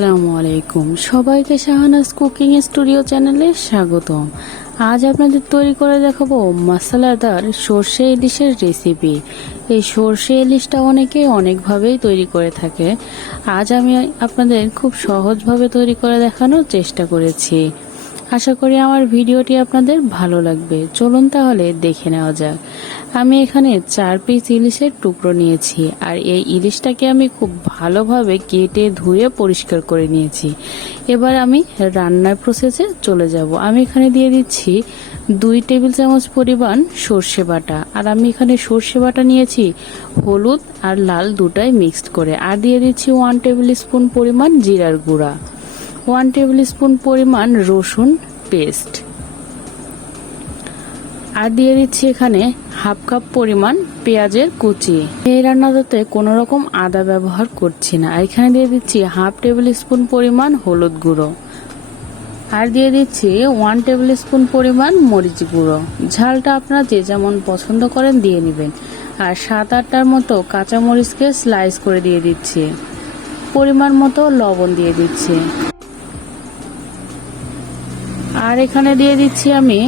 আসসালামু আলাইকুম। সবাইকে শাহানাজ কুকিং স্টুডিও চ্যানেলে স্বাগতম। আজ আপনাদের তৈরি করে দেখাবো মশলাদার সর্ষে ইলিশের রেসিপি। এই সর্ষে ইলিশটা অনেকে অনেকভাবেই তৈরি করে থাকে। আজ আমি আপনাদের খুব সহজভাবে তৈরি করে দেখানোর চেষ্টা করেছি। আশা করি আমার ভিডিওটি আপনাদের ভালো লাগবে। চলুন তাহলে দেখে নেওয়া যাক। আমি এখানে চার পিস ইলিশের টুকরো নিয়েছি আর এই ইলিশটাকে আমি খুব ভালোভাবে কেটে ধুয়ে পরিষ্কার করে নিয়েছি। এবার আমি রান্নার প্রসেসে চলে যাব। আমি এখানে দিয়ে দিচ্ছি দুই টেবিল চামচ পরিমাণ সর্ষে বাটা। আর আমি এখানে সর্ষে বাটা নিয়েছি হলুদ আর লাল দুটাই মিক্সড করে। আর দিয়ে দিচ্ছি ওয়ান টেবিল স্পুন পরিমাণ জিরার গুঁড়া। ওয়ান টেবিল স্পুন পরিমাণ রসুন পেস্ট। আর দিয়ে দিচ্ছি এখানে হাফ কাপ পরিমাণ পেঁয়াজের কুচি। এই রান্নাটাতে কোনো রকম আদা ব্যবহার করছি না। এখানে দিয়ে দিচ্ছি হাফ টেবিল স্পুন পরিমাণ হলুদ গুঁড়ো। আর দিয়ে দিচ্ছি ওয়ান টেবিল স্পুন পরিমাণ মরিচ গুঁড়ো। ঝালটা আপনারা যে যেমন পছন্দ করেন দিয়ে নেবেন। আর সাত আটটার মতো কাঁচা মরিচকে স্লাইস করে দিয়ে দিচ্ছি। পরিমাণ মতো লবণ দিয়ে দিচ্ছি। আর এখানে দিয়ে দিচ্ছি আমি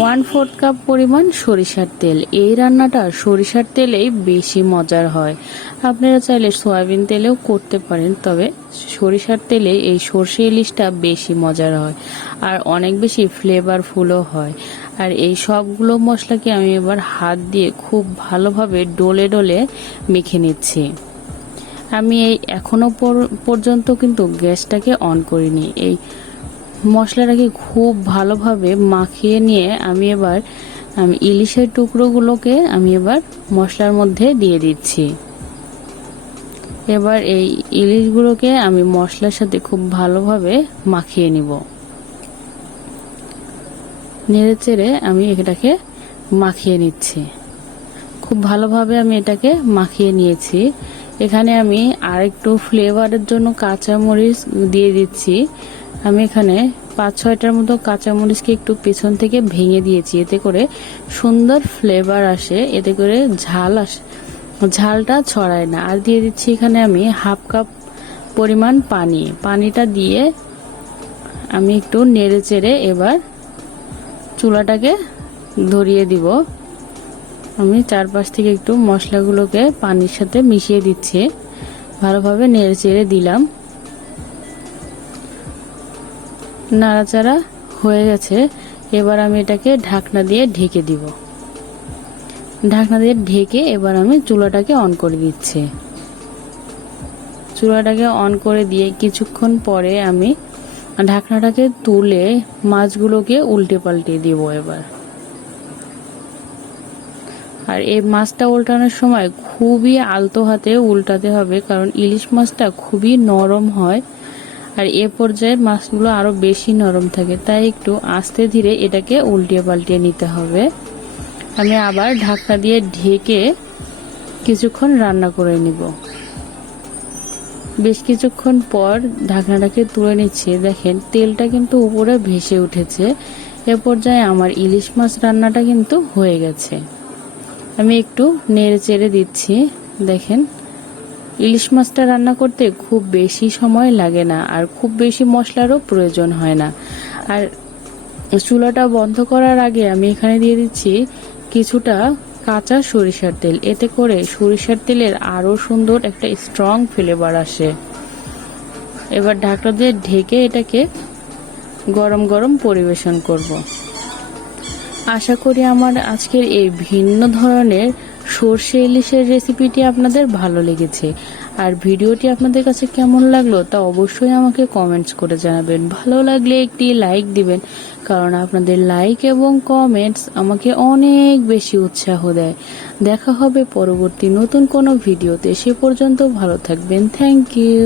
ওয়ান ফোর্থ কাপ পরিমাণ সরিষার তেল। এই রান্নাটা সরিষার তেলেই বেশি মজার হয়। আপনারা চাইলে সয়াবিন তেলেও করতে পারেন, তবে সরিষার তেলে এই সর্ষে ইলিশটা বেশি মজার হয় আর অনেক বেশি ফ্লেভারফুলও হয়। আর এই সবগুলো মশলাকে আমি এবার হাত দিয়ে খুব ভালোভাবে ডলে ডলে মেখে নিচ্ছি। আমি এই এখনও পর্যন্ত কিন্তু গ্যাসটাকে অন করিনি। এই মশলাটাকে খুব ভালোভাবে মাখিয়ে নিয়ে আমি এবার, আমি ইলিশের টুকরোগুলোকে আমি এবার মশলার মধ্যে দিয়ে দিচ্ছি। এবার এই ইলিশগুলোকে আমি মশলার সাথে খুব ভালোভাবে মাখিয়ে নিব। নেড়ে চেড়ে আমি এটাকে মাখিয়ে নিচ্ছি। খুব ভালোভাবে আমি এটাকে মাখিয়ে নিয়েছি। এখানে আমি আরেকটু ফ্লেভারের জন্য কাঁচামরিচ দিয়ে দিচ্ছি। আমি এখানে পাঁচ ছয়টার মতো কাঁচামরিচকে একটু পেছন থেকে ভেঙে দিয়েছি। এতে করে সুন্দর ফ্লেভার আসে, এতে করে ঝাল আসে। ঝালটা ছড়ায় না। আর দিয়ে দিচ্ছি এখানে আমি হাফ কাপ পরিমাণ পানি। পানিটা দিয়ে আমি একটু নেড়ে চেড়ে এবার চুলাটাকে ধরিয়ে দিব। আমি চারপাশ থেকে একটু মশলাগুলোকে পানির সাথে মিশিয়ে দিচ্ছি। ভালোভাবে নেড়ে চেড়ে দিলাম। নাড়াচাড়া হয়ে গেছে, এবার আমি এটাকে ঢাকনা দিয়ে ঢেকে দিব। ঢাকনা দিয়ে ঢেকে এবার আমি চুলাটাকে অন করে দিচ্ছি। চুলাটাকে অন করে দিয়ে কিছুক্ষণ পরে আমি ঢাকনাটাকে তুলে মাছগুলোকে উল্টে পাল্টে দিব এবার। আর এই মাছটা উল্টানোর সময় খুবই আলতো হাতে উল্টাতে হবে, কারণ ইলিশ মাছটা খুবই নরম হয়। আর এ পর্যায়ে মাছগুলো আরও বেশি নরম থাকে, তাই একটু আস্তে ধীরে এটাকে উল্টিয়ে পাল্টিয়ে নিতে হবে। আমি আবার ঢাকনা দিয়ে ঢেকে কিছুক্ষণ রান্না করে নিব। বেশ কিছুক্ষণ পর ঢাকনাটাকে তুলে নিচ্ছে। দেখেন, তেলটা কিন্তু উপরে ভেসে উঠেছে। এ পর্যায়ে আমার ইলিশ মাছ রান্নাটা কিন্তু হয়ে গেছে। আমি একটু নেড়ে চেড়ে দিচ্ছি। দেখেন ইলিশ মাছটা রান্না করতে খুব বেশি সময় লাগে না আর খুব বেশি মশলারও প্রয়োজন হয় না। আর চুলাটা বন্ধ করার আগে আমি এখানে দিয়ে দিচ্ছি কিছুটা কাঁচা সরিষার তেল। এতে করে সরিষার তেলের আরও সুন্দর একটা স্ট্রং ফ্লেভার আসে। এবার ঢাকনা দিয়ে ঢেকে এটাকে গরম গরম পরিবেশন করব। আশা করি আমার আজকের এই ভিন্ন ধরনের সর্ষে ইলিশের রেসিপিটি আপনাদের ভালো লেগেছে। আর ভিডিওটি আপনাদের কাছে কেমন লাগল তা অবশ্যই আমাকে কমেন্টস করে জানাবেন। ভালো লাগলে একটি লাইক দিবেন, কারণ আপনাদের লাইক এবং কমেন্টস আমাকে অনেক বেশি উৎসাহ দেয়। দেখা হবে পরবর্তী নতুন কোনো ভিডিওতে। সে পর্যন্ত ভালো থাকবেন। Thank you